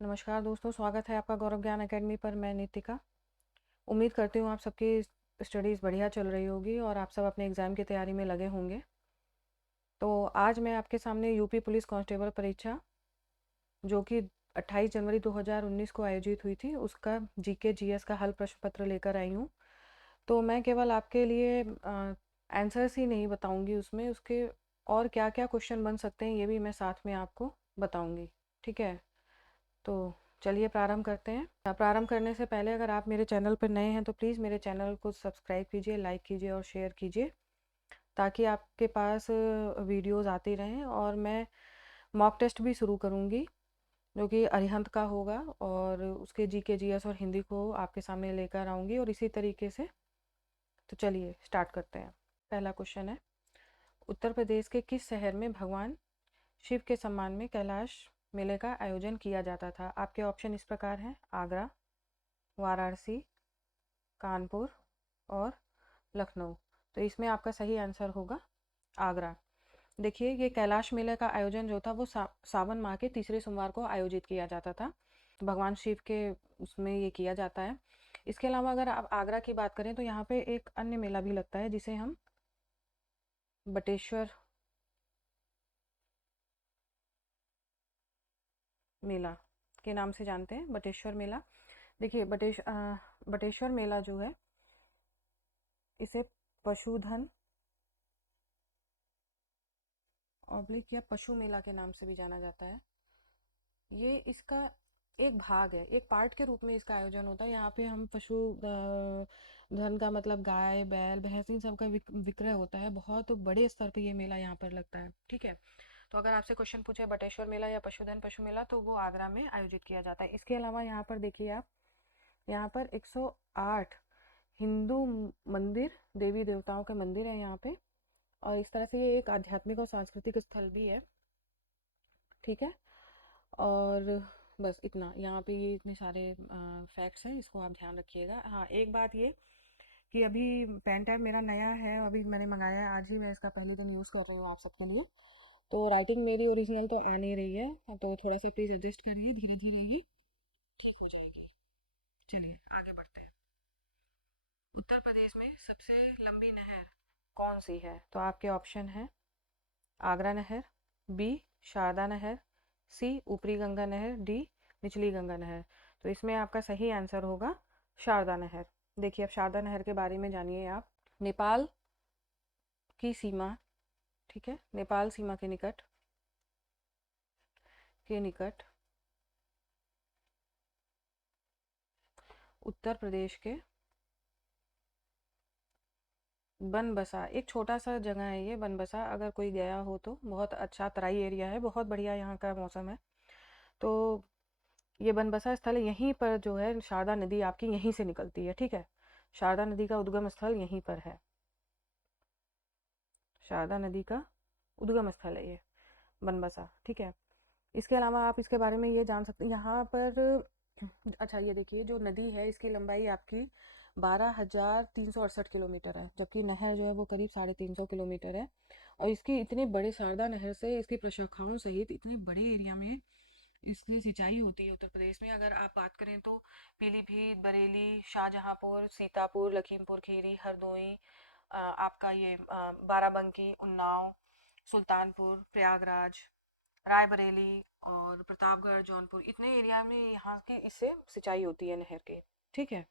नमस्कार दोस्तों, स्वागत है आपका गौरव ज्ञान एकेडमी पर। मैं नितिका। उम्मीद करती हूँ आप सबकी स्टडीज़ बढ़िया चल रही होगी और आप सब अपने एग्ज़ाम की तैयारी में लगे होंगे। तो आज मैं आपके सामने यूपी पुलिस कांस्टेबल परीक्षा, जो कि 28 जनवरी 2019 को आयोजित हुई थी, उसका जीके जीएस का हल प्रश्न पत्र लेकर आई हूँ। तो मैं केवल आपके लिए आंसर्स ही नहीं बताऊँगी, उसमें उसके और क्या क्या क्वेश्चन बन सकते हैं ये भी मैं साथ में आपको बताऊँगी। ठीक है, तो चलिए प्रारंभ करते हैं। प्रारंभ करने से पहले अगर आप मेरे चैनल पर नए हैं तो प्लीज़ मेरे चैनल को सब्सक्राइब कीजिए, लाइक कीजिए और शेयर कीजिए, ताकि आपके पास वीडियोस आती रहें। और मैं मॉक टेस्ट भी शुरू करूँगी, जो कि अरिहंत का होगा, और उसके जीके जीएस और हिंदी को आपके सामने लेकर आऊँगी और इसी तरीके से। तो चलिए स्टार्ट करते हैं। पहला क्वेश्चन है, उत्तर प्रदेश के किस शहर में भगवान शिव के सम्मान में कैलाश मेले का आयोजन किया जाता था? आपके ऑप्शन इस प्रकार हैं: आगरा, वाराणसी, कानपुर और लखनऊ। तो इसमें आपका सही आंसर होगा आगरा। देखिए, ये कैलाश मेले का आयोजन जो था वो सावन माह के तीसरे सोमवार को आयोजित किया जाता था। भगवान शिव के उसमें ये किया जाता है। इसके अलावा अगर आप आगरा की बात करें तो यहाँ पे एक अन्य मेला भी लगता है, जिसे हम बटेश्वर मेला के नाम से जानते हैं। बटेश्वर मेला, देखिए बटेश्वर मेला जो है, इसे पशुधन ऑब्लिक या पशु मेला के नाम से भी जाना जाता है। ये इसका एक भाग है, एक पार्ट के रूप में इसका आयोजन होता है। यहाँ पे हम पशु धन का मतलब गाय, बैल, भैंस, इन सब का विक्रय होता है। बहुत बड़े स्तर पे ये मेला यहाँ पर लगता है। ठीक है, तो अगर आपसे क्वेश्चन पूछे बटेश्वर मेला या पशुधन पशु मेला, तो वो आगरा में आयोजित किया जाता है। इसके अलावा यहाँ पर देखिए आप, यहाँ पर 108 हिंदू मंदिर, देवी देवताओं के मंदिर है यहाँ पे, और इस तरह से ये एक आध्यात्मिक और सांस्कृतिक स्थल भी है। ठीक है, और बस इतना, यहाँ पे ये इतने सारे फैक्ट्स हैं, इसको आप ध्यान रखिएगा। हाँ, एक बात ये कि अभी पेन टैब मेरा नया है, अभी मैंने मंगाया है, आज ही मैं इसका पहले दिन यूज़ कर रही हूँ आप सबके लिए। तो राइटिंग मेरी ओरिजिनल तो आ नहीं रही है, तो थोड़ा सा प्लीज़ एडजस्ट करिए, धीरे धीरे ही ठीक हो जाएगी। चलिए आगे बढ़ते हैं। उत्तर प्रदेश में सबसे लंबी नहर कौन सी है? तो आपके ऑप्शन हैं: आगरा नहर, बी शारदा नहर, सी ऊपरी गंगा नहर, डी निचली गंगा नहर। तो इसमें आपका सही आंसर होगा शारदा नहर। देखिए, अब शारदा नहर के बारे में जानिए आप। नेपाल की सीमा, ठीक है, नेपाल सीमा के निकट उत्तर प्रदेश के बनबसा, एक छोटा सा जगह है ये बनबसा, अगर कोई गया हो तो बहुत अच्छा तराई एरिया है, बहुत बढ़िया यहाँ का मौसम है। तो ये बनबसा स्थल है, यहीं पर जो है शारदा नदी आपकी यहीं से निकलती है। ठीक है, शारदा नदी का उद्गम स्थल यहीं पर है। शारदा नदी का उद्गम स्थल है ये बनबसा। ठीक है, इसके अलावा आप इसके बारे में ये जान सकते हैं यहाँ पर। अच्छा, ये देखिए, जो नदी है इसकी लंबाई आपकी 12,368 किलोमीटर है, जबकि नहर जो है वो करीब 350 किलोमीटर है। और इसकी इतने बड़े शारदा नहर से, इसकी प्रशाखाओं सहित इतने बड़े एरिया में इसकी सिंचाई होती है उत्तर प्रदेश में। अगर आप बात करें तो पीलीभीत, बरेली, शाहजहांपुर, सीतापुर, लखीमपुर खीरी, हरदोई, आपका ये बाराबंकी, उन्नाव, सुल्तानपुर, प्रयागराज, रायबरेली और प्रतापगढ़, जौनपुर, इतने एरिया में यहाँ की इससे सिंचाई होती है नहर के। ठीक है,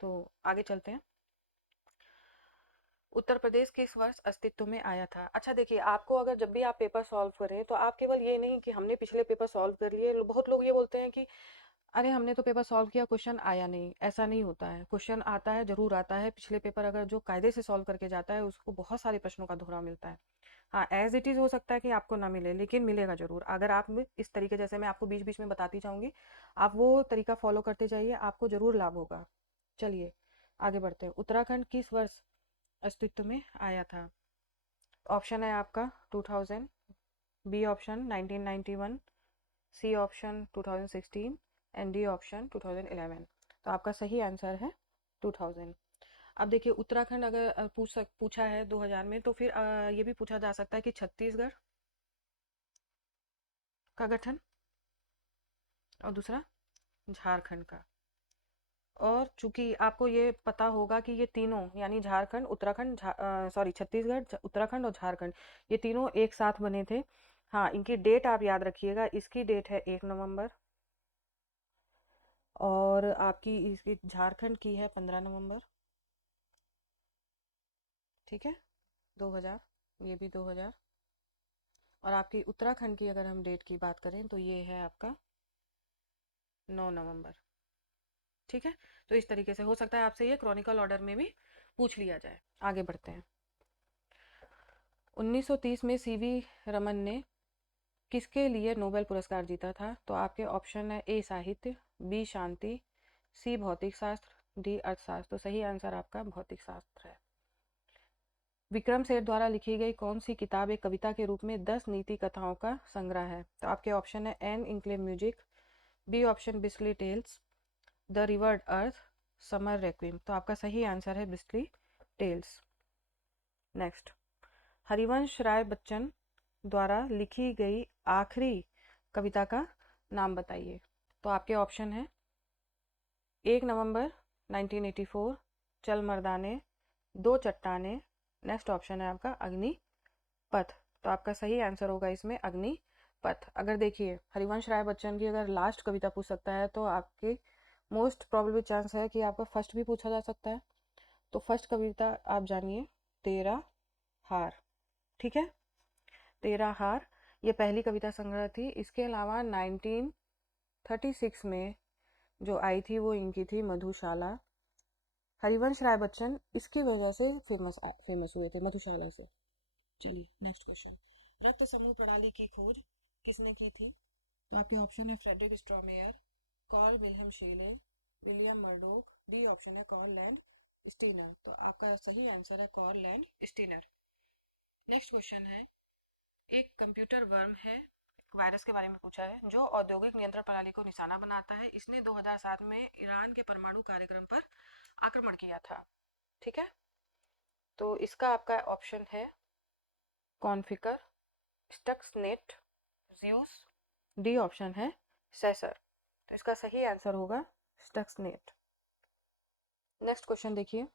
तो आगे चलते हैं। उत्तर प्रदेश किस वर्ष अस्तित्व में आया था? अच्छा देखिए, आपको अगर जब भी आप पेपर सॉल्व करें तो आप केवल ये नहीं कि हमने पिछले पेपर सॉल्व कर लिए, बहुत लोग ये बोलते हैं कि अरे हमने तो पेपर सॉल्व किया, क्वेश्चन आया नहीं। ऐसा नहीं होता है, क्वेश्चन आता है, जरूर आता है। पिछले पेपर अगर जो कायदे से सॉल्व करके जाता है उसको बहुत सारे प्रश्नों का दोहरा मिलता है। हाँ, एज इट इज़ हो सकता है कि आपको ना मिले, लेकिन मिलेगा जरूर। अगर आप इस तरीके, जैसे मैं आपको बीच बीच में बताती जाऊंगी, आप वो तरीका फॉलो करते जाइए, आपको जरूर लाभ होगा। चलिए आगे बढ़ते हैं। उत्तराखंड किस वर्ष अस्तित्व में आया था? ऑप्शन है आपका 2000, B option 1991, C option 2016 and D option 2011। तो आपका सही आंसर है 2000। अब देखिए, उत्तराखंड अगर पूछा है 2000 में, तो फिर ये भी पूछा जा सकता है कि छत्तीसगढ़ का गठन और दूसरा झारखंड का। और चूंकि आपको ये पता होगा कि ये तीनों यानी झारखंड, उत्तराखंड, सॉरी छत्तीसगढ़, उत्तराखंड और झारखंड, ये तीनों एक साथ बने थे। हाँ, इनकी डेट आप याद रखिएगा। इसकी डेट है 1 नवंबर, और आपकी इसकी झारखंड की है 15 नवंबर। ठीक है, 2000, ये भी 2000। और आपकी उत्तराखंड की अगर हम डेट की बात करें तो ये है आपका 9 नवंबर। ठीक है, तो इस तरीके से हो सकता है आपसे ये क्रॉनिकल ऑर्डर में भी पूछ लिया जाए। आगे बढ़ते हैं। 1930 में सीवी रमन ने किसके लिए नोबेल पुरस्कार जीता था? तो आपके ऑप्शन है: ए साहित्य, बी शांति, सी भौतिक शास्त्र, डी अर्थशास्त्र। तो सही आंसर आपका भौतिक शास्त्र है। विक्रम सेठ द्वारा लिखी गई कौन सी किताब एक कविता के रूप में 10 नीति कथाओं का संग्रह है? तो आपके ऑप्शन है: an enclave music, B option beastly tales, the rivered earth, summer requiem. तो आपका सही आंसर है beastly tales. Next, Harivansh Rai Bachchan द्वारा लिखी गई आखिरी कविता का नाम बताइए। तो आपके ऑप्शन है: 1 नवंबर 1984, चल मर्दाने, दो चट्टाने। नेक्स्ट ऑप्शन है आपका अग्निपथ। तो आपका सही आंसर होगा इसमें अग्निपथ। अगर देखिए, हरिवंश राय बच्चन की अगर लास्ट कविता पूछ सकता है तो आपके मोस्ट प्रोबेबल चांस है कि आपका फर्स्ट भी पूछा जा सकता है। तो फर्स्ट कविता आप जानिए, तेरा हार। ठीक है, तेरा हार ये पहली कविता संग्रह थी। इसके अलावा 1936 में जो आई थी वो इनकी थी मधुशाला। हरिवंश राय बच्चन इसकी वजह से फेमस हुए थे, मधुशाला से। चलिए नेक्स्ट क्वेश्चन। रक्त समूह प्रणाली की खोज किसने की थी? तो आपके ऑप्शन है: Friedrich Stromeyer, Carl Wilhelm Scheele, William Murdoch, D option है कार्ल लैंड स्टीनर। तो आपका सही आंसर है Karl Landsteiner. Next question है: एक कंप्यूटर वर्म है, वायरस के बारे में पूछा है, जो औद्योगिक नियंत्रण प्रणाली को निशाना बनाता है। इसने 2007 में ईरान के परमाणु कार्यक्रम पर आक्रमण किया था। ठीक है, तो इसका आपका ऑप्शन है: configure, Stuxnet, Zeus, D option है सेसर। तो इसका सही आंसर होगा स्टक्सनेट। नेक्स्ट क्वेश्चन देखिए।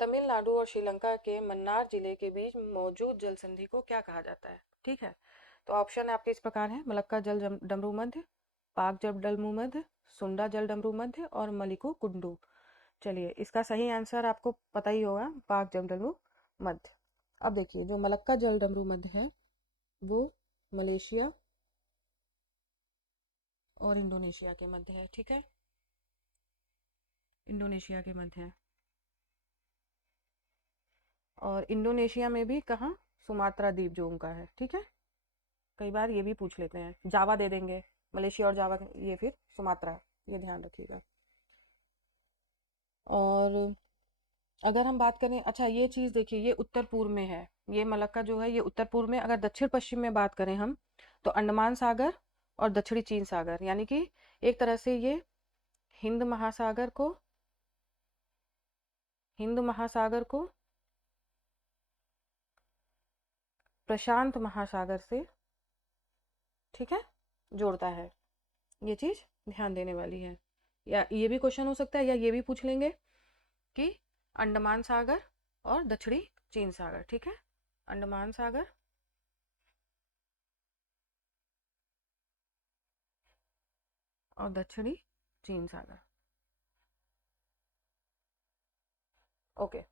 तमिलनाडु और श्रीलंका के मन्नार जिले के बीच मौजूद जल संधि को क्या कहा जाता है? ठीक है, तो ऑप्शन आपके इस प्रकार है: मलक्का जल डमरू मध्य, पाक जल डमरू मध्य, सुंडा जल डमरू मध्य और मलिकु कुंडू। चलिए, इसका सही आंसर आपको पता ही होगा, पाक जल डमरू मध्य। अब देखिए, जो मलक्का जल डमरू मध्य है वो मलेशिया और इंडोनेशिया के मध्य है। ठीक है, इंडोनेशिया के मध्य है। और इंडोनेशिया में भी कहाँ? सुमात्रा द्वीप जो उनका है। ठीक है, कई बार ये भी पूछ लेते हैं, जावा दे देंगे, मलेशिया और जावा, ये फिर सुमात्रा, ये ध्यान रखिएगा। और अगर हम बात करें, अच्छा ये चीज़ देखिए, ये उत्तर पूर्व में है, ये मलक्का जो है ये उत्तर पूर्व में। अगर दक्षिण पश्चिम में बात करें हम, तो अंडमान सागर और दक्षिणी चीन सागर, यानी कि एक तरह से ये हिंद महासागर को, हिंद महासागर को प्रशांत महासागर से, ठीक है, जोड़ता है। ये चीज़ ध्यान देने वाली है। या ये भी क्वेश्चन हो सकता है, या ये भी पूछ लेंगे कि अंडमान सागर और दक्षिणी चीन सागर। ठीक है, अंडमान सागर और दक्षिणी चीन सागर। ओके,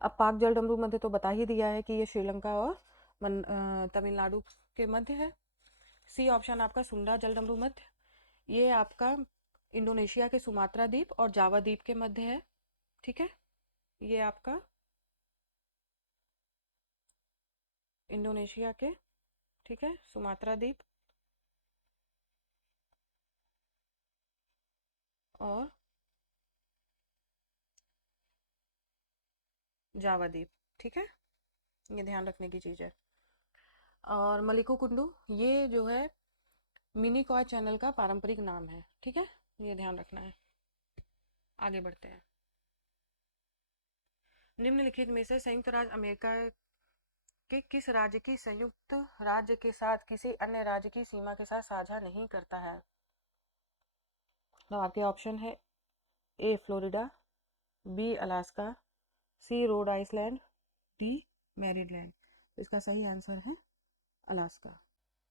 अब पाक जल डमरू मध्य तो बता ही दिया है कि ये श्रीलंका और तमिलनाडु के मध्य है। सी ऑप्शन आपका सुंडा जल डमरू मध्य, ये आपका इंडोनेशिया के सुमात्रा द्वीप और जावा द्वीप के मध्य है। ठीक है, ये आपका इंडोनेशिया के, ठीक है, सुमात्रा द्वीप और जावा द्वीप। ठीक है, ये ध्यान रखने की चीज़ है। और मलिकु कुंडू ये जो है मिनी कॉय चैनल का पारंपरिक नाम है। ठीक है, ये ध्यान रखना है। आगे बढ़ते हैं। निम्नलिखित में से संयुक्त राज्य अमेरिका के किस राज्य की संयुक्त राज्य के साथ किसी अन्य राज्य की सीमा के साथ साझा नहीं करता है? तो आपके ऑप्शन है ए फ्लोरिडा, बी अलास्का, सी रोड आइसलैंड, डी मैरीलैंड। इसका सही आंसर है अलास्का।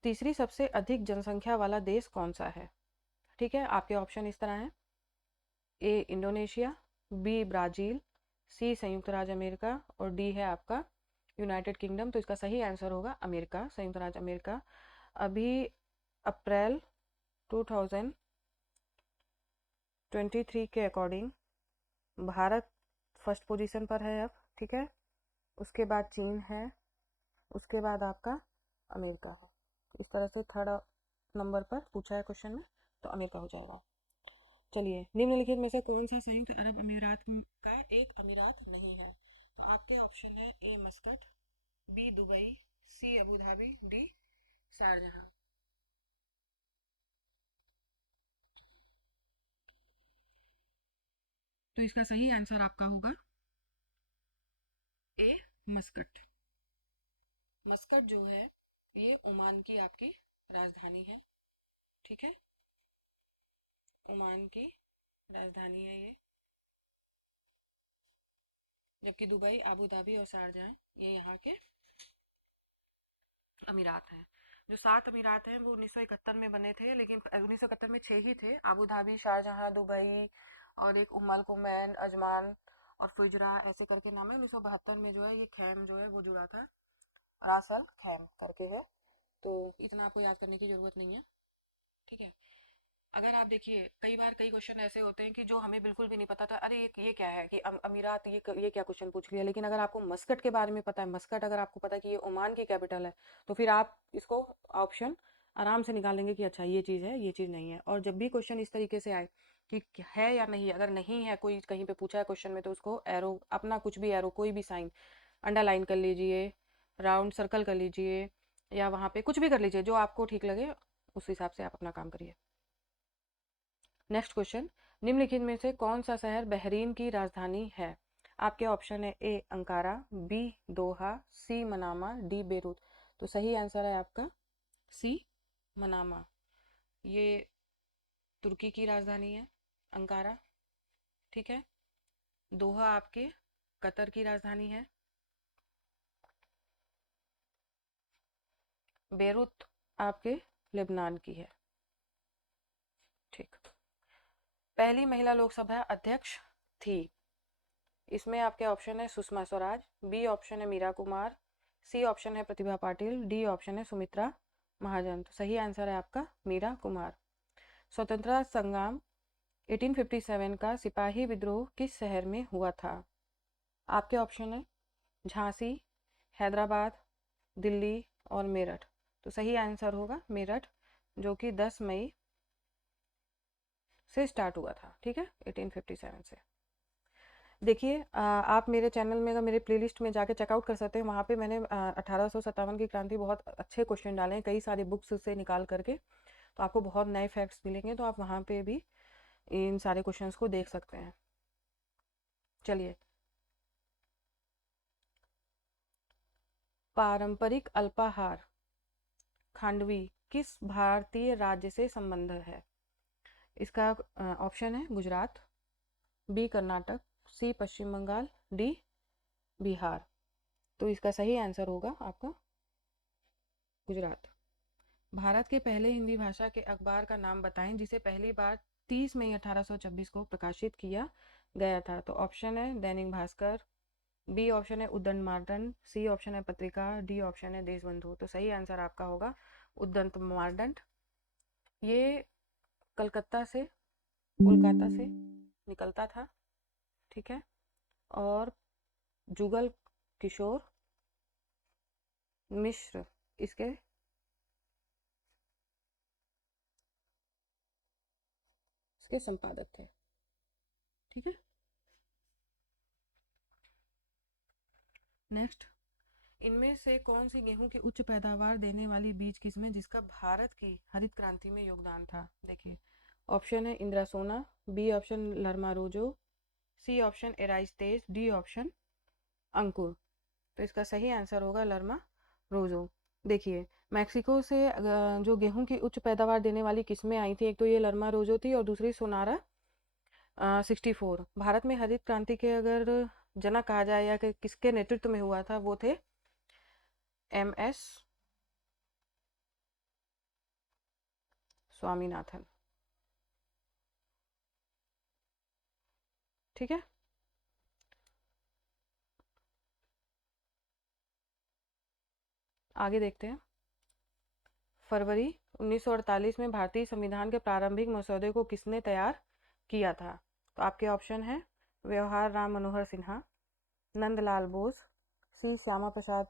तीसरी सबसे अधिक जनसंख्या वाला देश कौन सा है? ठीक है, आपके ऑप्शन इस तरह हैं: ए इंडोनेशिया, बी ब्राज़ील, सी संयुक्त राज्य अमेरिका और डी है आपका यूनाइटेड किंगडम। तो इसका सही आंसर होगा अमेरिका, संयुक्त राज्य अमेरिका। अभी अप्रैल 2023 के अकॉर्डिंग भारत फर्स्ट पोजीशन पर है अब, ठीक है। उसके बाद चीन है, उसके बाद आपका अमेरिका है। इस तरह से थर्ड नंबर पर पूछा है क्वेश्चन में, तो अमेरिका हो जाएगा। चलिए, निम्नलिखित में से कौन सा संयुक्त अरब अमीरात का एक अमीरात नहीं है? तो आपके ऑप्शन है ए मस्कट, बी दुबई, सी अबू धाबी, डी शारजहां। तो इसका सही आंसर आपका होगा ए मस्कट। मस्कट जो है ये ओमान की आपकी राजधानी है, ठीक है। ओमान की राजधानी है ये, जबकि दुबई, आबू धाबी और शारजाह ये यहाँ के अमीरात हैं। जो 7 अमीरात हैं वो 1971 में बने थे, लेकिन 1971 में 6 ही थे: आबू धाबी, शारजहां, दुबई और एक उम्मल कुमैन, अजमान और फुजरा, ऐसे करके नाम है। 1972 में जो है ये खैम जो है वो जुड़ा था, रास अल खैम करके है। तो इतना आपको याद करने की ज़रूरत नहीं है, ठीक है। अगर आप देखिए, कई बार कई क्वेश्चन ऐसे होते हैं कि जो हमें बिल्कुल भी नहीं पता था, अरे ये क्या है कि अमीरात, ये क्या क्वेश्चन पूछ लिया। लेकिन अगर आपको मस्कट के बारे में पता है, मस्कट अगर आपको पता है कि ये ओमान की कैपिटल है, तो फिर आप इसको ऑप्शन आराम से निकाल लेंगे कि अच्छा ये चीज़ है, ये चीज़ नहीं है। और जब भी क्वेश्चन इस तरीके से आए कि है या नहीं, अगर नहीं है कोई कहीं पे पूछा है क्वेश्चन में, तो उसको एरो, अपना कुछ भी एरो, कोई भी साइन अंडरलाइन कर लीजिए, राउंड सर्कल कर लीजिए, या वहाँ पे कुछ भी कर लीजिए, जो आपको ठीक लगे उस हिसाब से आप अपना काम करिए। नेक्स्ट क्वेश्चन: निम्नलिखित में से कौन सा शहर बहरीन की राजधानी है? आपके ऑप्शन है ए अंकारा, बी दोहा, सी मनामा, डी बेरूत। तो सही आंसर है आपका सी मनामा। ये तुर्की की राजधानी है अंकारा, ठीक है। दोहा आपके कतर की राजधानी है। बेरूत आपके लेबनान की है, ठीक। पहली महिला लोकसभा अध्यक्ष थी। इसमें आपके ऑप्शन है सुषमा स्वराज, बी ऑप्शन है मीरा कुमार, सी ऑप्शन है प्रतिभा पाटिल, डी ऑप्शन है सुमित्रा महाजन। तो सही आंसर है आपका मीरा कुमार। स्वतंत्रता संग्राम 1857 का सिपाही विद्रोह किस शहर में हुआ था? आपके ऑप्शन है झांसी, हैदराबाद, दिल्ली और मेरठ। तो सही आंसर होगा मेरठ, जो कि 10 मई से स्टार्ट हुआ था, ठीक है, 1857 से। देखिए, आप मेरे चैनल में, अगर मेरे प्लेलिस्ट में जाके चेकआउट कर सकते हैं, वहाँ पे मैंने 1857 की क्रांति बहुत अच्छे क्वेश्चन डाले हैं, कई सारी बुक्स से निकाल करके। तो आपको बहुत नए फैक्ट्स मिलेंगे, तो आप वहाँ पे भी इन सारे क्वेश्चंस को देख सकते हैं। चलिए, पारंपरिक अल्पाहार खांडवी किस भारतीय राज्य से संबंध है? इसका ऑप्शन है गुजरात, बी कर्नाटक, सी पश्चिम बंगाल, डी बिहार। तो इसका सही आंसर होगा आपका गुजरात। भारत के पहले हिंदी भाषा के अखबार का नाम बताएं जिसे पहली बार 30 मई 1826 को प्रकाशित किया गया था। तो ऑप्शन है दैनिक भास्कर, बी ऑप्शन है उद्दंड मार्तंड, सी ऑप्शन है पत्रिका, डी ऑप्शन है देशबंधु। तो सही आंसर आपका होगा उद्दंड मार्तंड। ये कोलकाता से निकलता था, ठीक है। और जुगल किशोर मिश्र इसके संपादक थे, ठीक है। नेक्स्ट: इनमें से कौन सी गेहूं की उच्च पैदावार देने वाली बीज किस्म है जिसका भारत की हरित क्रांति में योगदान था? देखिए, ऑप्शन है इंदिरा सोना, बी ऑप्शन लरमा रोजो, सी ऑप्शन एराइज तेज, डी ऑप्शन अंकुर। तो इसका सही आंसर होगा लरमा रोजो। देखिए, मैक्सिको से जो गेहूं की उच्च पैदावार देने वाली किस्में आई थी, एक तो ये लर्मा रोजो थी और दूसरी सोनारा 64। भारत में हरित क्रांति के अगर जनक कहा जाए या कि किसके नेतृत्व में हुआ था, वो थे MS स्वामीनाथन। ठीक है, आगे देखते हैं। फरवरी 1948 में भारतीय संविधान के प्रारंभिक मसौदे को किसने तैयार किया था? तो आपके ऑप्शन है व्यवहार राम मनोहर सिन्हा, नंदलाल बोस, सी श्यामा प्रसाद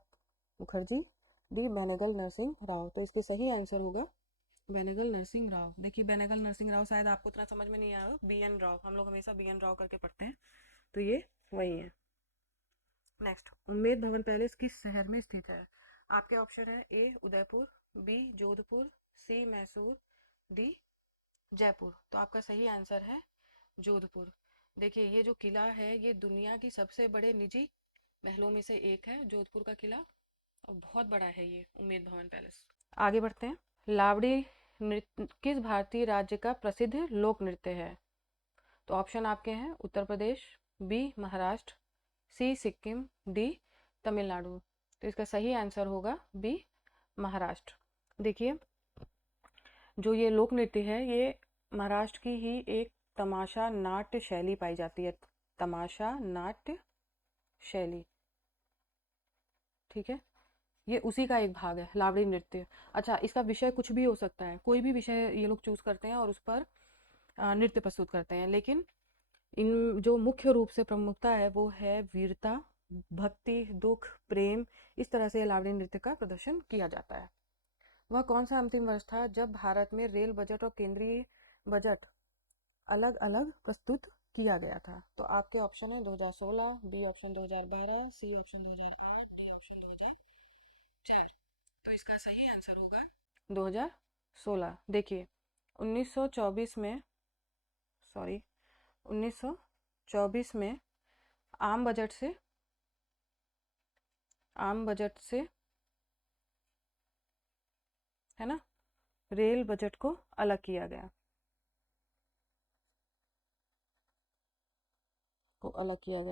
मुखर्जी, डी बेनेगल नरसिंह राव। तो इसके सही आंसर होगा बेनेगल नरसिंह राव। देखिए, बेनेगल नरसिंह राव शायद आपको उतना समझ में नहीं आया, BN राव, हम लोग हमेशा BN राव करके पढ़ते हैं, तो ये वही है। नेक्स्ट, उम्मेद भवन पैलेस किस शहर में स्थित है? आपके ऑप्शन है A Udaipur, B Jodhpur, C Mysore, D Jaipur. तो आपका सही आंसर है जोधपुर। देखिए, ये जो किला है ये दुनिया की सबसे बड़े निजी महलों में से एक है, जोधपुर का किला, और बहुत बड़ा है ये उम्मेद भवन पैलेस। आगे बढ़ते हैं। लावड़ी नृत्य किस भारतीय राज्य का प्रसिद्ध लोक नृत्य है? तो ऑप्शन आपके हैं Uttar Pradesh, B Maharashtra, C Sikkim, D Tamil Nadu. तो इसका सही आंसर होगा B महाराष्ट्र। देखिए, जो ये लोक नृत्य है ये महाराष्ट्र की ही एक तमाशा नाट्य शैली पाई जाती है। तमाशा नाट्य शैली, ठीक है, ये उसी का एक भाग है लावड़ी नृत्य। अच्छा, इसका विषय कुछ भी हो सकता है, कोई भी विषय ये लोग चूज करते हैं और उस पर नृत्य प्रस्तुत करते हैं, लेकिन इन जो मुख्य रूप से प्रमुखता है वो है वीरता, भक्ति, दुख, प्रेम, इस तरह से लावणी नृत्य का प्रदर्शन किया जाता है। वह कौन सा अंतिम वर्ष था जब भारत में रेल बजट और केंद्रीय बजट अलग अलग प्रस्तुत किया गया था? तो आपके ऑप्शन है 2016, B option 2012, C option 2008, D option 2004। तो इसका सही आंसर होगा 2016। देखिए, 1924 में, सॉरी, 1924 में आम बजट से है ना, रेल बजट को अलग किया गया,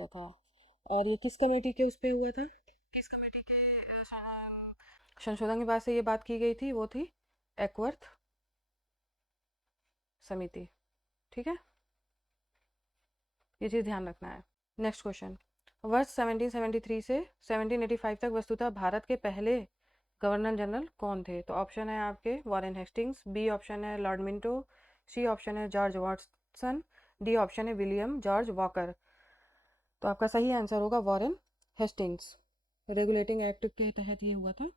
था। और ये किस कमेटी के उस पे हुआ था? किस कमेटी के संशोधन के बाद से ये बात की गई थी? वो थी एकवर्थ समिति। ठीक है, ये चीज़ ध्यान रखना है। नेक्स्ट क्वेश्चन, वर्ष 1773 से 1785 तक वस्तुतः भारत के पहले गवर्नर जनरल कौन थे? तो ऑप्शन है आपके वॉरेन हेस्टिंग्स, B ऑप्शन है लॉर्ड मिंटो, C ऑप्शन है जॉर्ज वाटसन, D ऑप्शन है विलियम जॉर्ज वॉकर। तो आपका सही आंसर होगा वॉरेन हेस्टिंग्स। रेगुलेटिंग एक्ट के तहत ये हुआ था।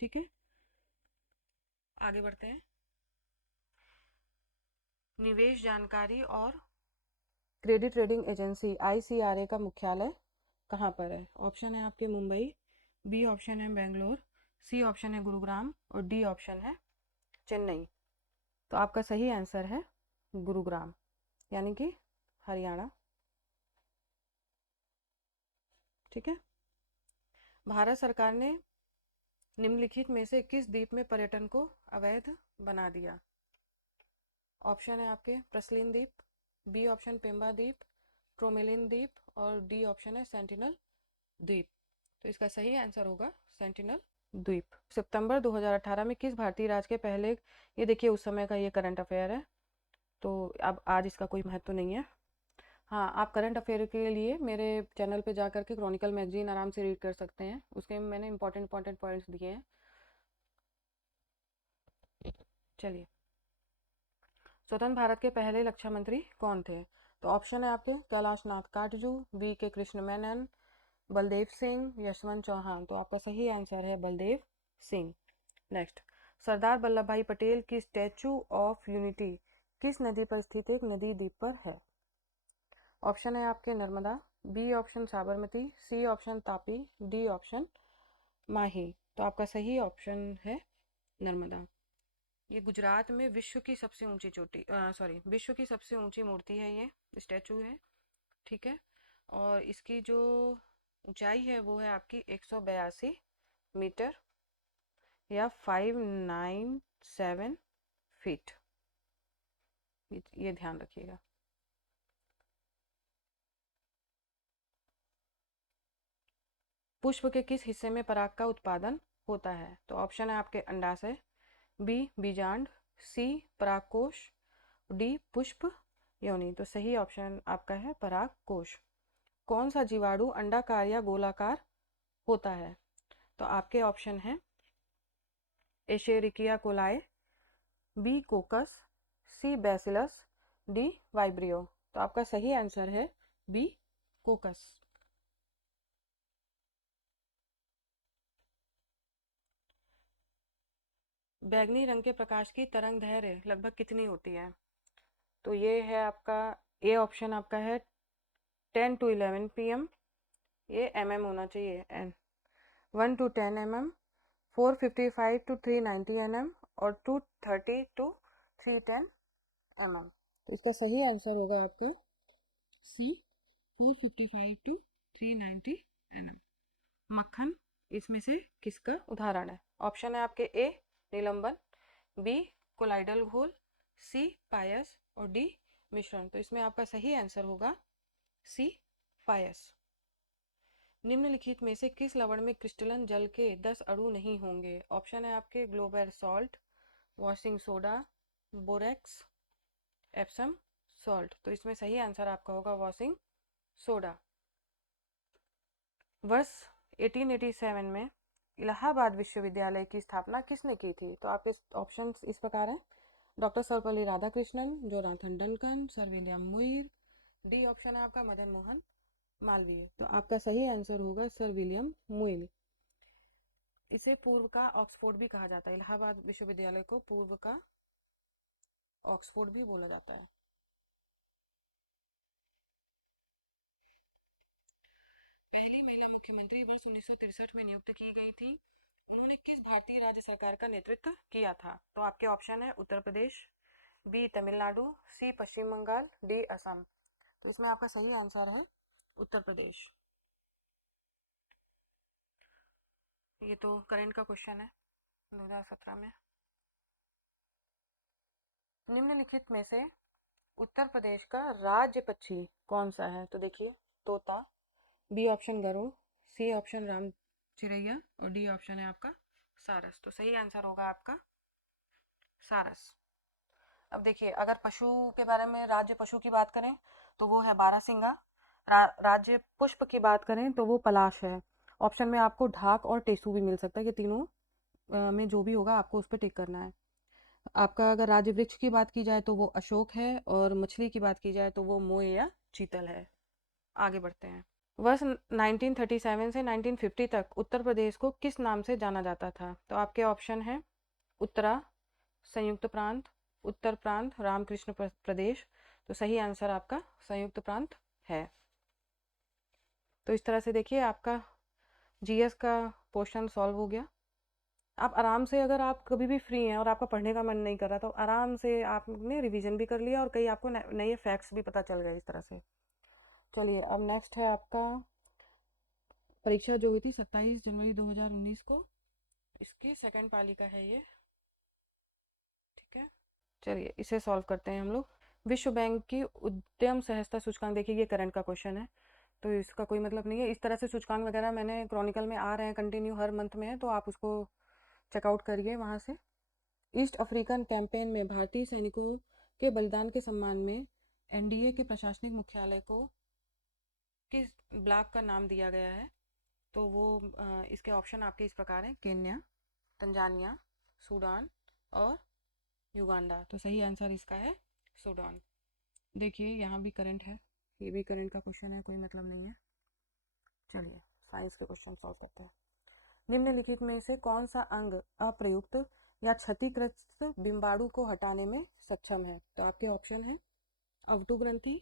ठीक है, आगे बढ़ते हैं। निवेश जानकारी और क्रेडिट रेटिंग एजेंसी ICRA का मुख्यालय कहाँ पर है? ऑप्शन है आपके मुंबई, B ऑप्शन है बेंगलोर, C ऑप्शन है गुरुग्राम और D ऑप्शन है चेन्नई। तो आपका सही आंसर है गुरुग्राम, यानी कि हरियाणा। ठीक है, भारत सरकार ने निम्नलिखित में से किस द्वीप में पर्यटन को अवैध बना दिया? ऑप्शन है आपके प्रसलीन द्वीप, B ऑप्शन पेम्बा द्वीप, ट्रोमेलिन द्वीप और D ऑप्शन है सेंटिनल द्वीप। तो इसका सही आंसर होगा सेंटिनल द्वीप। सितंबर 2018 में किस भारतीय राज्य के पहले, ये देखिए उस समय का ये करंट अफेयर है, तो अब आज इसका कोई महत्व नहीं है। हाँ, आप करंट अफेयर के लिए मेरे चैनल पे जा करके क्रॉनिकल मैगजीन आराम से रीड कर सकते हैं, उसके में मैंने इंपॉर्टेंट पॉइंट्स दिए हैं। चलिए, स्वतंत्र भारत के पहले रक्षा मंत्री कौन थे? तो ऑप्शन है आपके कैलाश नाथ काटजू, B के कृष्ण मेनन, बलदेव सिंह, यशवंत चौहान। तो आपका सही आंसर है बलदेव सिंह। नेक्स्ट, सरदार वल्लभ भाई पटेल की स्टैचू ऑफ यूनिटी किस नदी पर स्थित एक नदी द्वीप पर है? ऑप्शन है आपके Narmada, B option Sabarmati, C option Tapi, D option Mahi. तो आपका सही ऑप्शन है नर्मदा। ये गुजरात में विश्व की सबसे ऊंची विश्व की सबसे ऊंची मूर्ति है, ये स्टैचू है। ठीक है, और इसकी जो ऊंचाई है वो है आपकी 182 मीटर या 597 फीट, ये ध्यान रखिएगा। पुष्प के किस हिस्से में पराग का उत्पादन होता है? तो ऑप्शन है आपके अंडाशय, बी बीजांड, सी परागकोश, डी पुष्प योनि। तो सही ऑप्शन आपका है परागकोश। कौन सा जीवाणु अंडाकार या गोलाकार होता है? तो आपके ऑप्शन हैं एशेरिकिया कोलाई, बी कोकस, सी बैसिलस, डी वाइब्रियो। तो आपका सही आंसर है बी कोकस। बैगनी रंग के प्रकाश की तरंग दैर्घ्य लगभग कितनी होती है? तो ये है आपका ए ऑप्शन आपका है 10 to 11 pm, ये mm होना चाहिए, N 1 to 10 mm, 455 to 390 nm और 230 to 310 mm। तो इसका सही आंसर होगा आपका सी 455 to 390 nm। मक्खन इसमें से किसका उदाहरण है? ऑप्शन है आपके ए निलंबन, बी कोलाइडल घोल, सी पायस और डी मिश्रण। तो इसमें आपका सही आंसर होगा सी पायस। निम्नलिखित में से किस लवण में क्रिस्टलन जल के 10 अणु नहीं होंगे? ऑप्शन है आपके global salt, washing soda, borax, Epsom salt. तो इसमें सही आंसर आपका होगा वॉशिंग सोडा। वर्ष 1887 में इलाहाबाद विश्वविद्यालय की स्थापना किसने की थी? तो आपके ऑप्शंस इस प्रकार हैं doctor Sarvepalli Radhakrishnan, Jonathan Duncan, sir William Muir, D option है आपका मदन मोहन मालवीय। तो आपका सही आंसर होगा सर विलियम मुइर। इसे पूर्व का ऑक्सफोर्ड भी कहा जाता है, इलाहाबाद विश्वविद्यालय को पूर्व का ऑक्सफोर्ड भी बोला जाता है। पहली महिला मुख्यमंत्री वर्ष 1963 में नियुक्त की गई थी। उन्होंने किस भारतीय राज्य सरकार का नेतृत्व किया था? तो आपके ऑप्शन है उत्तर प्रदेश, बी तमिलनाडु, सी पश्चिम बंगाल, डी असम। तो इसमें आपका सही आंसर है उत्तर प्रदेश। ये तो करंट का क्वेश्चन है 2017 में। निम्नलिखित में से उत्तर प्रदेश का राज्य पक्षी कौन सा है? तो देखिए तोता, बी ऑप्शन गरुड़, सी ऑप्शन राम चिरैया और डी ऑप्शन है आपका सारस। तो सही आंसर होगा आपका सारस। अब देखिए अगर पशु के बारे में राज्य पशु की बात करें तो वो है बारहसिंगा। राज्य पुष्प की बात करें तो वो पलाश है। ऑप्शन में आपको ढाक और टेसू भी मिल सकता है, कि तीनों में जो भी होगा आपको उस पर टिक करना है। आपका अगर राज्य वृक्ष की बात की जाए तो वो अशोक है, और मछली की बात की जाए तो वो मोय या चीतल है। आगे बढ़ते हैं। वर्ष 1937 से 1950 तक उत्तर प्रदेश को किस नाम से जाना जाता था? तो आपके ऑप्शन है उत्तरा, संयुक्त प्रांत, उत्तर प्रांत, रामकृष्ण प्रदेश। तो सही आंसर आपका संयुक्त प्रांत है। तो इस तरह से देखिए आपका जीएस का पोर्शन सॉल्व हो गया। आप आराम से, अगर आप कभी भी फ्री हैं और आपका पढ़ने का मन नहीं कर रहा तो आराम से आपने रिवीजन भी कर लिया और कई आपको नए फैक्ट्स भी पता चल गए इस तरह से। चलिए अब नेक्स्ट है आपका परीक्षा जो हुई थी 27 जनवरी 2019 को, इसकी सेकंड पाली का है ये। ठीक है, चलिए इसे सॉल्व करते हैं हम लोग। विश्व बैंक की उद्यम सहजता सूचकांक, देखिए ये करंट का क्वेश्चन है तो इसका कोई मतलब नहीं है। इस तरह से सूचकांक वगैरह मैंने क्रॉनिकल में आ रहे हैं कंटिन्यू, हर मंथ में है, तो आप उसको चेकआउट करिए वहाँ से। ईस्ट अफ्रीकन कैंपेन में भारतीय सैनिकों के बलिदान के सम्मान में एनडीए के प्रशासनिक मुख्यालय को किस ब्लॉक का नाम दिया गया है? तो वो इसके ऑप्शन आपके इस प्रकार हैं केन्या, तंजानिया, सूडान और युगांडा। तो सही आंसर इसका है सूडान। देखिए यहाँ भी करंट है, ये भी करंट का क्वेश्चन है, कोई मतलब नहीं है। चलिए साइंस के क्वेश्चन सॉल्व करते हैं। निम्नलिखित में से कौन सा अंग अप्रयुक्त या क्षतिग्रस्त बिंबाणु को हटाने में सक्षम है? तो आपके ऑप्शन है अवटु ग्रंथि,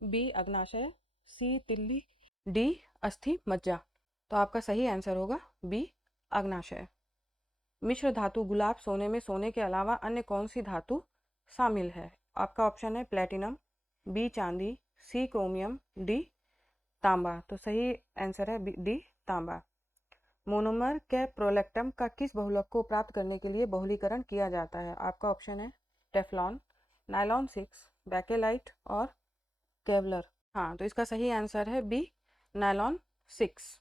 बी अग्नाशय, सी तिल्ली, डी अस्थि मज्जा। तो आपका सही आंसर होगा बी अग्नाशय। मिश्र धातु गुलाब सोने में सोने के अलावा अन्य कौन सी धातु शामिल है? आपका ऑप्शन है प्लेटिनम, बी चांदी, सी क्रोमियम, डी तांबा। तो सही आंसर है डी तांबा। मोनोमर के प्रोलेक्टम का किस बहुलक को प्राप्त करने के लिए बहुलीकरण किया जाता है? आपका ऑप्शन है टेफ्लॉन, नायलॉन 6, बैकेलाइट और केवलर। हाँ, तो इसका सही आंसर है बी, नायलॉन 6।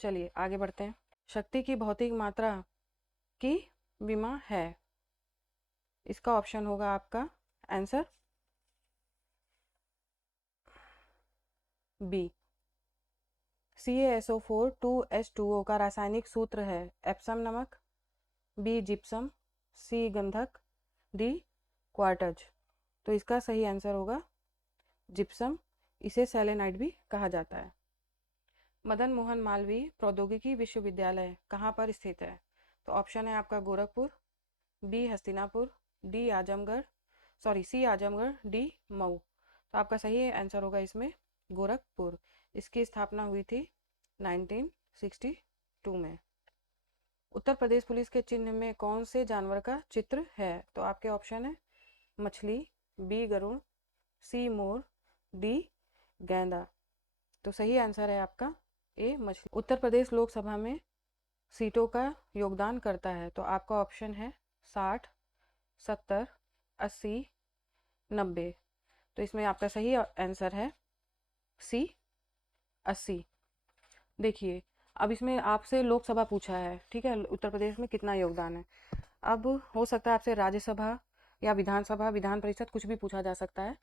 चलिए आगे बढ़ते हैं। शक्ति की भौतिक मात्रा की विमा है, इसका ऑप्शन होगा आपका आंसर बी। CaSO4 2H2O का रासायनिक सूत्र है एप्सम नमक, बी जिप्सम, सी गंधक, डी क्वार्टज। तो इसका सही आंसर होगा जिप्सम, इसे सेलेनाइड भी कहा जाता है। मदन मोहन मालवीय प्रौद्योगिकी विश्वविद्यालय कहाँ पर स्थित है? तो ऑप्शन है आपका गोरखपुर, बी हस्तिनापुर, डी आजमगढ़, सी आजमगढ़, डी मऊ। तो आपका सही आंसर होगा इसमें गोरखपुर। इसकी स्थापना हुई थी 1962 में। उत्तर प्रदेश पुलिस के चिन्ह में कौन से जानवर का चित्र है? तो आपके ऑप्शन है मछली, बी गरुड़, सी मोर, डी गेंदा। तो सही आंसर है आपका ए मछली। उत्तर प्रदेश लोकसभा में सीटों का योगदान करता है, तो आपका ऑप्शन है 60, 70, 80, 90। तो इसमें आपका सही आंसर है सी 80। देखिए अब इसमें आपसे लोकसभा पूछा है, ठीक है, उत्तर प्रदेश में कितना योगदान है। अब हो सकता है आपसे राज्यसभा या विधानसभा, विधान परिषद कुछ भी पूछा जा सकता है।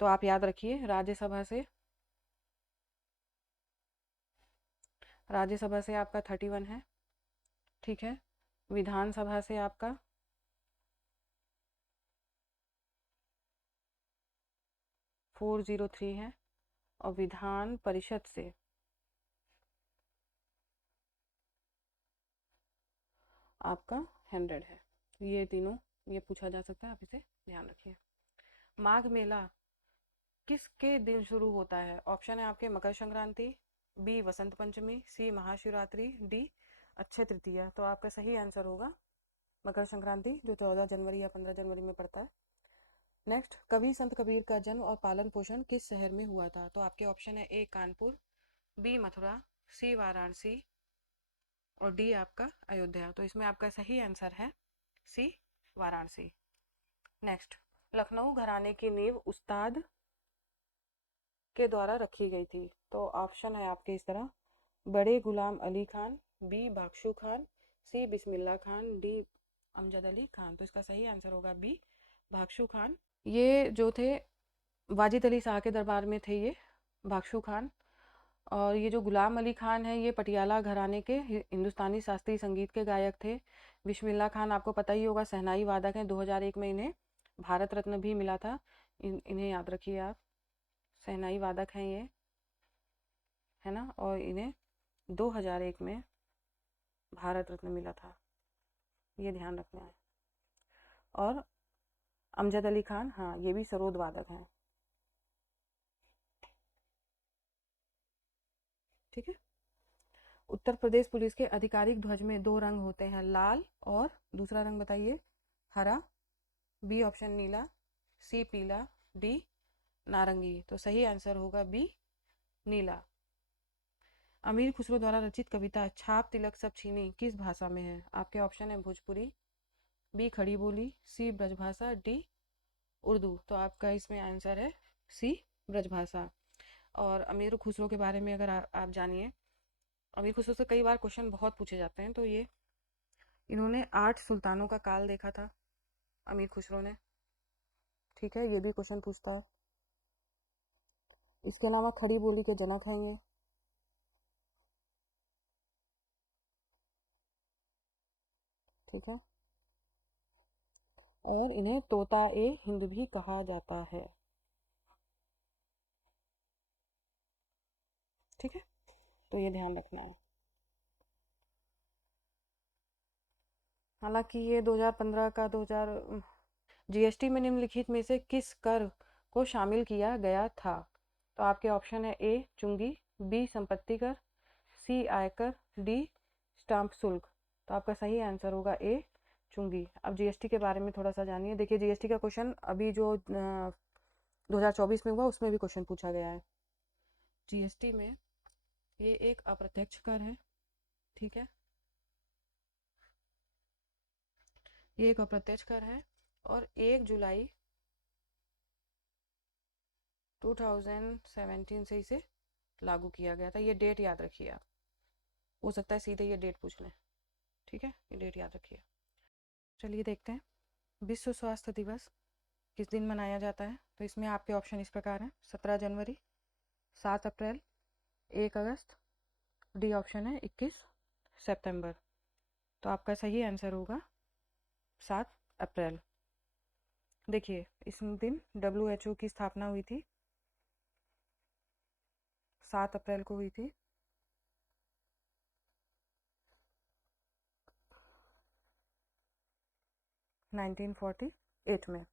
तो आप याद रखिए राज्यसभा से आपका 31 है, ठीक है। विधानसभा से आपका 403 है और विधान परिषद से आपका 100 है। ये तीनों ये पूछा जा सकता है, आप इसे ध्यान रखिए। माघ मेला किसके दिन शुरू होता है? ऑप्शन है आपके मकर संक्रांति, बी वसंत पंचमी, सी महाशिवरात्रि, डी अक्षय तृतीया। तो आपका सही आंसर होगा मकर संक्रांति, जो 14 जनवरी या 15 जनवरी में पड़ता है। नेक्स्ट, कवि संत कबीर का जन्म और पालन पोषण किस शहर में हुआ था? तो आपके ऑप्शन है ए कानपुर, बी मथुरा, सी वाराणसी और डी आपका अयोध्या। तो इसमें आपका सही आंसर है सी वाराणसी। नेक्स्ट, लखनऊ घराने की नींव उस्ताद के द्वारा रखी गई थी। तो ऑप्शन है आपके इस तरह, बड़े गुलाम अली खान, बी बख्शू खान, सी बिस्मिल्लाह खान, डी अमजद अली खान। तो इसका सही आंसर होगा बी बख्शू खान। ये जो थे वाजिद अली शाह के दरबार में थे ये बख्शू खान। और ये जो गुलाम अली खान है ये पटियाला घराने के हिंदुस्तानी शास्त्रीय संगीत के गायक थे। बिस्मिल्लाह खान आपको पता ही होगा, शहनाई वादक हैं। 2001 में इन्हें भारत रत्न भी मिला था। इन्हें याद रखिए आप, शहनाई वादक हैं ये, है ना। और इन्हें 2001 में भारत रत्न मिला था, ये ध्यान रखना है। और अमजद अली खान, हाँ, ये भी सरोद वादक हैं, ठीक है। उत्तर प्रदेश पुलिस के आधिकारिक ध्वज में 2 रंग होते हैं, लाल और दूसरा रंग बताइए, हरा, बी ऑप्शन नीला, सी पीला, डी नारंगी। तो सही आंसर होगा बी नीला। अमीर खुसरो द्वारा रचित कविता छाप तिलक सब छीनी किस भाषा में है? आपके ऑप्शन है भोजपुरी, बी खड़ी बोली, सी ब्रजभाषा, डी उर्दू। तो आपका इसमें आंसर है सी ब्रजभाषा। और अमीर खुसरो के बारे में अगर आप जानिए, अमीर खुसरो से कई बार क्वेश्चन बहुत पूछे जाते हैं। तो ये इन्होंने 8 सुल्तानों का काल देखा था अमीर खुसरो ने, ठीक है, ये भी क्वेश्चन पूछता है। इसके अलावा खड़ी बोली के जनक हैं ये, ठीक है। और इन्हें तोता ए हिंद भी कहा जाता है, ठीक है। तो ये ध्यान रखना है। हालांकि ये 2015 का 2000 जीएसटी में निम्नलिखित में से किस कर को शामिल किया गया था? तो आपके ऑप्शन है ए चुंगी, बी संपत्ति कर, सी आयकर, डी स्टाम्प शुल्क। तो आपका सही आंसर होगा ए चुंगी। अब जीएसटी के बारे में थोड़ा सा जानिए। देखिए जीएसटी का क्वेश्चन अभी जो 2024 में हुआ उसमें भी क्वेश्चन पूछा गया है। जीएसटी में ये एक अप्रत्यक्ष कर है, ठीक है, ये एक अप्रत्यक्ष कर है और 1 जुलाई 2017 से इसे लागू किया गया था। ये डेट याद रखिए आप, हो सकता है सीधे ये डेट पूछ लें। ठीक है, ये डेट याद रखिए। चलिए देखते हैं, विश्व स्वास्थ्य दिवस किस दिन मनाया जाता है। तो इसमें आपके ऑप्शन इस प्रकार हैं: 17 जनवरी, 7 अप्रैल, 1 अगस्त, डी ऑप्शन है 21 सितंबर। तो आपका सही आंसर होगा 7 अप्रैल। देखिए, इस दिन WHO की स्थापना हुई थी, 7 अप्रैल को हुई थी। नाइनटीन 48 में।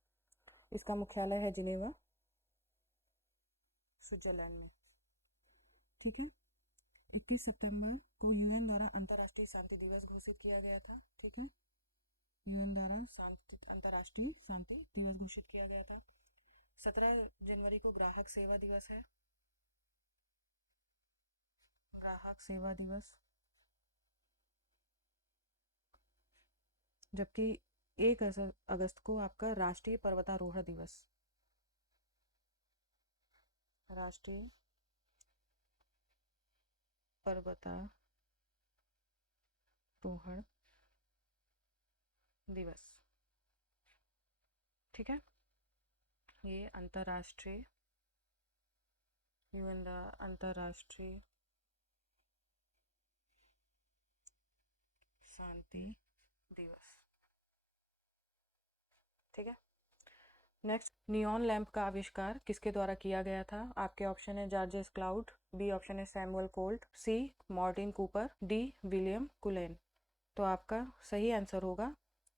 इसका मुख्यालय है जिनेवा, स्विट्जरलैंड में। ठीक है, 21 सितंबर को UN द्वारा अंतर्राष्ट्रीय शांति दिवस घोषित किया गया था। ठीक है, UN द्वारा अंतर्राष्ट्रीय शांति दिवस घोषित किया गया था। 17 जनवरी को ग्राहक सेवा दिवस है, ग्राहक सेवा दिवस। जबकि 1 अगस्त को आपका राष्ट्रीय पर्वतारोहण दिवस, राष्ट्रीय पर्वतारोहण दिवस। ठीक है, ये अंतर्राष्ट्रीय UN अंतर्राष्ट्रीय शांति दिवस। ठीक है, नेक्स्ट, नियॉन लैंप का आविष्कार किसके द्वारा किया गया था। आपके ऑप्शन है जॉर्जेस क्लाउड, बी ऑप्शन है सैमुअल कोल्ट, सी मार्टिन कूपर, डी विलियम कुलेन। तो आपका सही आंसर होगा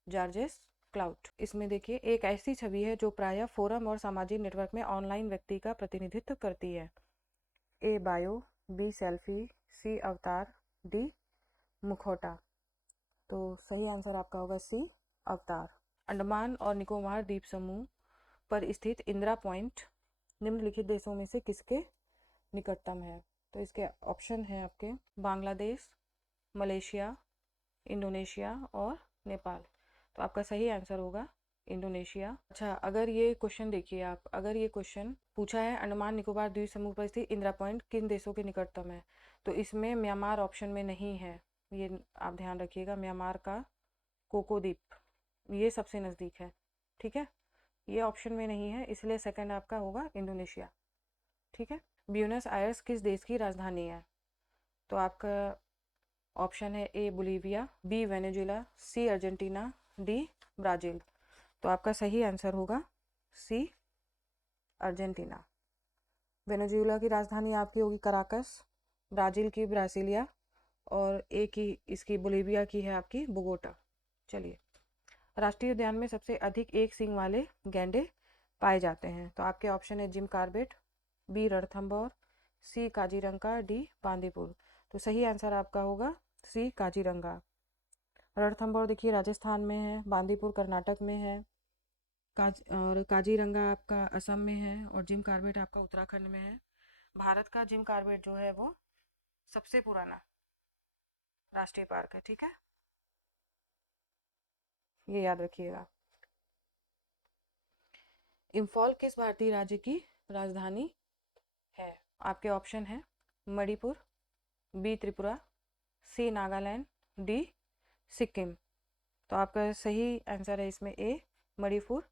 जॉर्जेस क्लाउड। इसमें देखिए, एक ऐसी छवि है जो प्रायः फोरम और सामाजिक नेटवर्क में ऑनलाइन व्यक्ति का प्रतिनिधित्व करती है। ए बायो, बी सेल्फी, सी अवतार, डी मुखौटा। तो सही आंसर आपका होगा सी अवतार। अंडमान और निकोबार द्वीप समूह पर स्थित इंदिरा पॉइंट निम्नलिखित देशों में से किसके निकटतम है। तो इसके ऑप्शन है आपके बांग्लादेश, मलेशिया, इंडोनेशिया और नेपाल। तो आपका सही आंसर होगा इंडोनेशिया। अच्छा, अगर ये क्वेश्चन देखिए आप, अगर ये क्वेश्चन पूछा है अंडमान निकोबार द्वीप समूह पर स्थित इंदिरा पॉइंट किन देशों के निकटतम है, तो इसमें म्यांमार ऑप्शन में नहीं है। ये आप ध्यान रखिएगा, म्यांमार का कोको द्वीप ये सबसे नज़दीक है। ठीक है, ये ऑप्शन में नहीं है, इसलिए सेकंड आपका होगा इंडोनेशिया। ठीक है, ब्यूनस आयर्स किस देश की राजधानी है। तो आपका ऑप्शन है A Bolivia, B Venezuela, C Argentina, D Brazil. तो आपका सही आंसर होगा सी अर्जेंटीना। वेनेजुएला की राजधानी आपकी होगी कराकस, ब्राज़ील की ब्रासिलिया और ए की इसकी बोलीविया की है आपकी बोगोटा। चलिए, राष्ट्रीय उद्यान में सबसे अधिक एक सींग वाले गैंडे पाए जाते हैं। तो आपके ऑप्शन है जिम कार्बेट, बी रणथंभौर, सी काजीरंगा, डी बांदीपुर। तो सही आंसर आपका होगा सी काजीरंगा। रणथंभौर देखिए राजस्थान में है, बांदीपुर कर्नाटक में है, और काजीरंगा आपका असम में है और जिम कार्बेट आपका उत्तराखंड में है। भारत का जिम कार्बेट जो है वो सबसे पुराना राष्ट्रीय पार्क है। ठीक है, ये याद रखिएगा। इम्फॉल किस भारतीय राज्य की राजधानी है। आपके ऑप्शन है मणिपुर, बी त्रिपुरा, सी नागालैंड, डी सिक्किम। तो आपका सही आंसर है इसमें ए मणिपुर।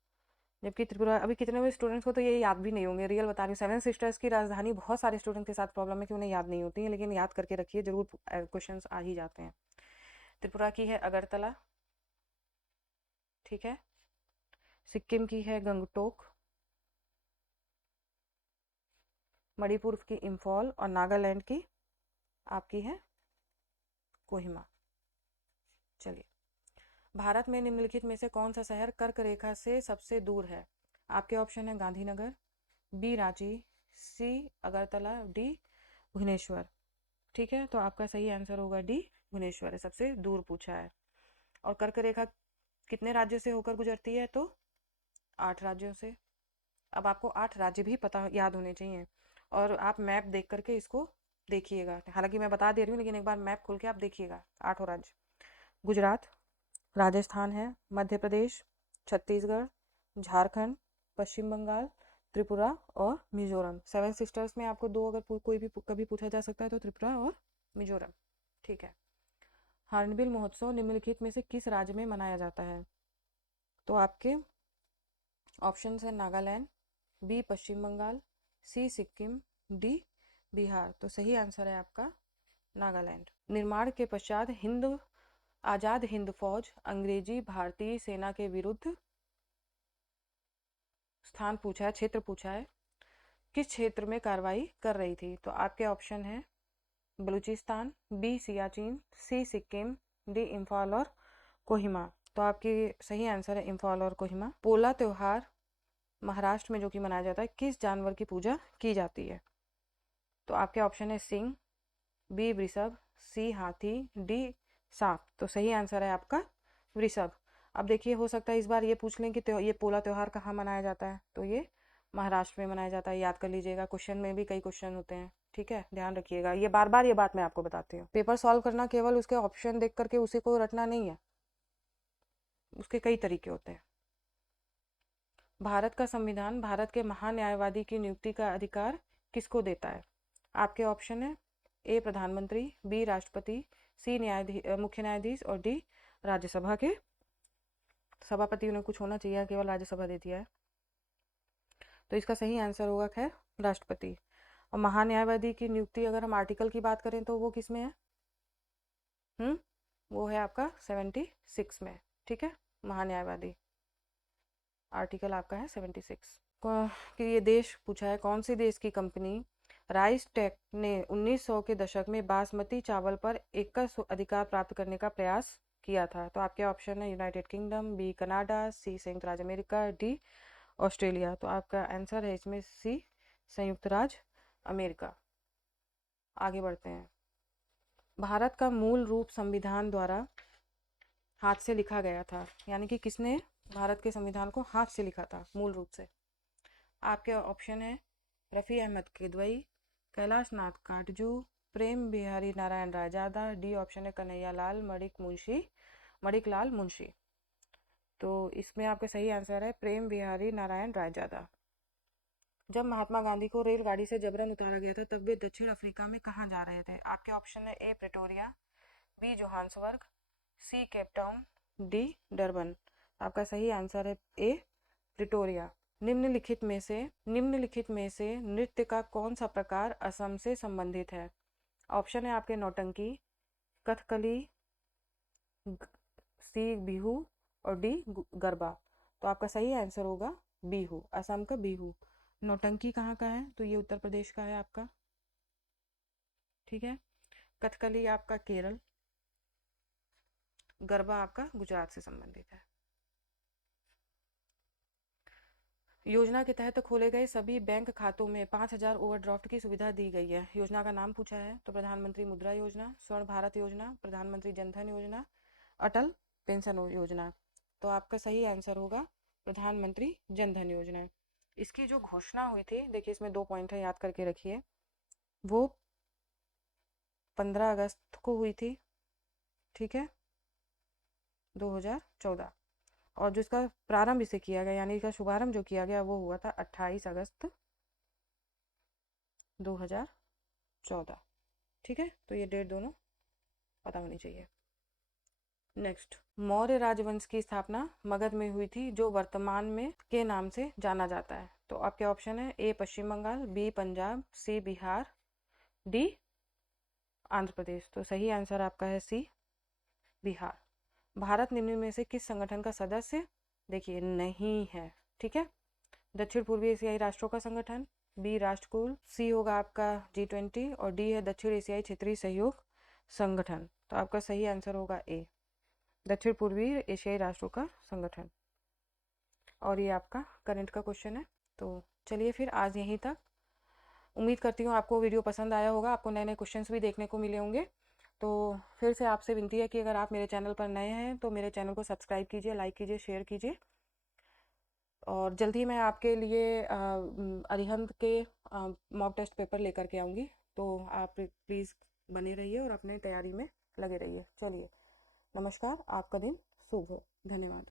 जबकि त्रिपुरा, अभी कितने भी स्टूडेंट्स को तो ये याद भी नहीं होंगे, रियल बता रही हूँ। 7 सिस्टर्स की राजधानी बहुत सारे स्टूडेंट के साथ प्रॉब्लम है कि उन्हें याद नहीं होती है, लेकिन याद करके रखिए, जरूर क्वेश्चंस आ ही जाते हैं। त्रिपुरा की है अगरतला। ठीक है, सिक्किम की है गंगटोक, मणिपुर की इम्फॉल और नागालैंड की आपकी है कोहिमा। चलिए, भारत में निम्नलिखित में से कौन सा शहर कर्क रेखा से सबसे दूर है। आपके ऑप्शन है गांधीनगर, बी रांची, सी अगरतला, डी भुवनेश्वर। ठीक है, तो आपका सही आंसर होगा डी भुवनेश्वर है, सबसे दूर पूछा है। और कर्क रेखा कितने राज्यों से होकर गुजरती है, तो 8 राज्यों से। अब आपको 8 राज्य भी पता याद होने चाहिए और आप मैप देख करके इसको देखिएगा, हालांकि मैं बता दे रही हूँ लेकिन एक बार मैप खोल के आप देखिएगा। 8 राज्य: गुजरात, राजस्थान है, मध्य प्रदेश, छत्तीसगढ़, झारखंड, पश्चिम बंगाल, त्रिपुरा और मिजोरम। 7 सिस्टर्स में आपको दो अगर कोई भी कभी पूछा जा सकता है तो त्रिपुरा और मिजोरम। ठीक है। हॉर्नबिल महोत्सव निम्नलिखित में से किस राज्य में मनाया जाता है? तो आपके ऑप्शन है नागालैंड, बी पश्चिम बंगाल, सी सिक्किम, डी बिहार। तो सही आंसर है आपका नागालैंड। निर्माण के पश्चात आजाद हिंद फौज अंग्रेजी भारतीय सेना के विरुद्ध स्थान पूछा है, क्षेत्र पूछा है, किस क्षेत्र में कार्रवाई कर रही थी? तो आपके ऑप्शन है बलूचिस्तान, बी सियाचिन, सी सिक्किम, डी इम्फाल और कोहिमा। तो आपकी सही आंसर है इम्फाल और कोहिमा। पोला त्योहार महाराष्ट्र में जो कि मनाया जाता है, किस जानवर की पूजा की जाती है? तो आपके ऑप्शन है सिंह, बी वृषभ, सी हाथी, डी सांप। तो सही आंसर है आपका वृषभ। अब देखिए, हो सकता है इस बार ये पूछ लें कि ये पोला त्योहार कहाँ मनाया जाता है, तो ये महाराष्ट्र में मनाया जाता है। याद कर लीजिएगा, क्वेश्चन में भी कई क्वेश्चन होते हैं। ठीक है, ध्यान रखिएगा, ये बार बार ये बात मैं आपको बताती हूँ। पेपर सॉल्व करना केवल उसके ऑप्शन देख करके उसी को रटना नहीं है, उसके कई तरीके होते हैं। भारत का संविधान भारत के महान्यायवादी की नियुक्ति का अधिकार किसको देता है? आपके ऑप्शन है ए प्रधानमंत्री, बी राष्ट्रपति, सी मुख्य न्यायाधीश और डी राज्यसभा के सभापति। उन्हें कुछ होना चाहिए, केवल राज्यसभा दे दिया है। तो इसका सही आंसर होगा खैर राष्ट्रपति। और महान्यायवादी की नियुक्ति अगर हम आर्टिकल की बात करें तो वो किस में है? वो है आपका 76 में। ठीक है, महान्यायवादी आर्टिकल आपका है 76। कि ये देश पूछा है, कौन सी देश की कंपनी राइस टेक ने 1900 के दशक में बासमती चावल पर एकल अधिकार प्राप्त करने का प्रयास किया था? तो आपके ऑप्शन है यूनाइटेड किंगडम, बी कनाडा, सी संयुक्त राज्य अमेरिका, डी ऑस्ट्रेलिया। तो आपका आंसर है इसमें सी संयुक्त राज्य अमेरिका। आगे बढ़ते हैं। भारत का मूल रूप संविधान द्वारा हाथ से लिखा गया था, यानी कि किसने भारत के संविधान को हाथ से लिखा था मूल रूप से? आपके ऑप्शन है रफ़ी अहमद किदवई, कैलाश नाथ काटजू, प्रेम बिहारी नारायण रायजादा, डी ऑप्शन है कन्हैया लाल मणिकलाल मुंशी। तो इसमें आपका सही आंसर है प्रेम बिहारी नारायण रायजादा। जब महात्मा गांधी को रेलगाड़ी से जबरन उतारा गया था तब वे दक्षिण अफ्रीका में कहाँ जा रहे थे? आपके ऑप्शन है ए प्रिटोरिया, बी जोहान्सबर्ग, सी केप टाउन, डी डरबन। आपका सही आंसर है ए प्रिटोरिया। निम्नलिखित में से नृत्य का कौन सा प्रकार असम से संबंधित है? ऑप्शन है आपके नौटंकी, कथकली, सी बिहू और डी गरबा। तो आपका सही आंसर होगा बिहू, असम का बिहू। नौटंकी कहाँ का है? तो ये उत्तर प्रदेश का है आपका। ठीक है, कथकली आपका केरल, गरबा आपका गुजरात से संबंधित है। योजना के तहत खोले गए सभी बैंक खातों में 5,000 ओवरड्राफ्ट की सुविधा दी गई है। योजना का नाम पूछा है, तो प्रधानमंत्री मुद्रा योजना, स्वर्ण भारत योजना, प्रधानमंत्री जनधन योजना, अटल पेंशन योजना। तो आपका सही आंसर होगा प्रधानमंत्री जनधन योजना। इसकी जो घोषणा हुई थी, देखिए इसमें 2 पॉइंट है, याद करके रखिए। वो 15 अगस्त को हुई थी, ठीक है, 2014। और जिसका प्रारंभ इसे किया गया, यानी इसका शुभारंभ जो किया गया वो हुआ था 28 अगस्त 2014। ठीक है, तो ये डेट दोनों पता होनी चाहिए। नेक्स्ट, मौर्य राजवंश की स्थापना मगध में हुई थी, जो वर्तमान में के नाम से जाना जाता है। तो आपके ऑप्शन है ए पश्चिम बंगाल, बी पंजाब, सी बिहार, डी आंध्र प्रदेश। तो सही आंसर आपका है सी बिहार। भारत निम्न में से किस संगठन का सदस्य देखिए नहीं है? ठीक है, दक्षिण पूर्वी एशियाई राष्ट्रों का संगठन, बी राष्ट्रकुल, सी होगा आपका G20 और डी है दक्षिण एशियाई क्षेत्रीय सहयोग संगठन। तो आपका सही आंसर होगा ए दक्षिण पूर्वी एशियाई राष्ट्रों का संगठन। और ये आपका करंट का क्वेश्चन है। तो चलिए फिर आज यहीं तक। उम्मीद करती हूँ आपको वीडियो पसंद आया होगा, आपको नए नए क्वेश्चंस भी देखने को मिले होंगे। तो फिर से आपसे विनती है कि अगर आप मेरे चैनल पर नए हैं तो मेरे चैनल को सब्सक्राइब कीजिए, लाइक कीजिए, शेयर कीजिए। और जल्द ही मैं आपके लिए अरिहंत के मॉक टेस्ट पेपर लेकर के आऊँगी। तो आप प्लीज़ बने रहिए और अपने तैयारी में लगे रहिए। चलिए, नमस्कार, आपका दिन शुभ हो। धन्यवाद।